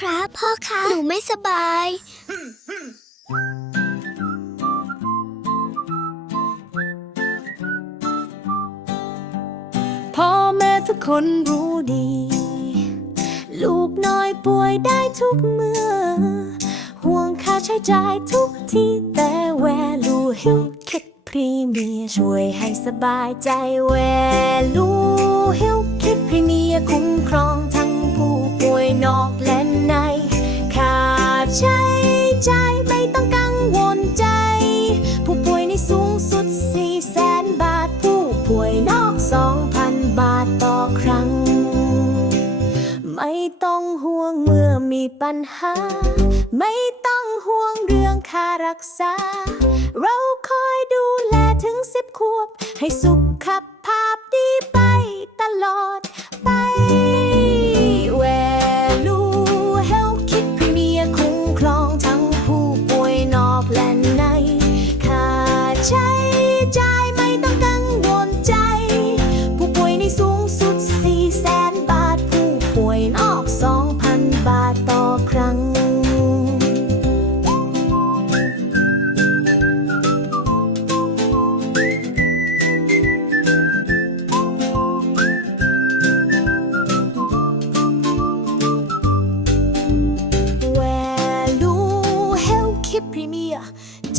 ครับ พ่อคะหนูไม่สบาย พ่อแม่ทุกคนรู้ดี ลูกน้อยป่วยได้ทุกเมื่อ ห่วงค่าใช้จ่ายทุกที่แต่แวลูฮิลคิดพรีเมียช่วยให้สบายใจแวลูฮิลคิดพรีเมียคุ้มครองทั้งผู้ป่วยนอกและ สอก2,000บาทต่อครั้ง ไม่ต้องห่วงเมื่อมีปัญหา ไม่ต้องห่วงเรื่องค่ารักษา เราคอยดูแลถึงสิบขวบ ให้สุขับ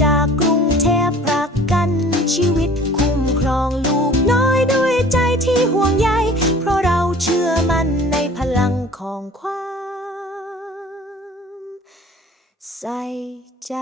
จากกรุงเทพประกันชีวิตคุ้มครองลูกน้อยด้วยใจที่ห่วงใยเพราะเราเชื่อมั่นในพลังของความใส่ใจ